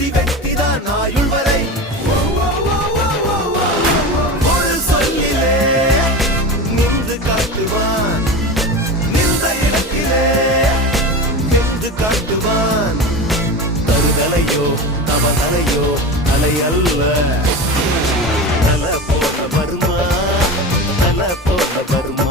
கத்தி வெட்டிதான் ஆயுள் வரை ஒரு சொல்லிலே நின்று காட்டுவான் நின்ற இடத்திலே நின்று காட்டுவான் தருதலையோ தவதலையோ தலை அல்ல தல போல வருமா தல போல வருமா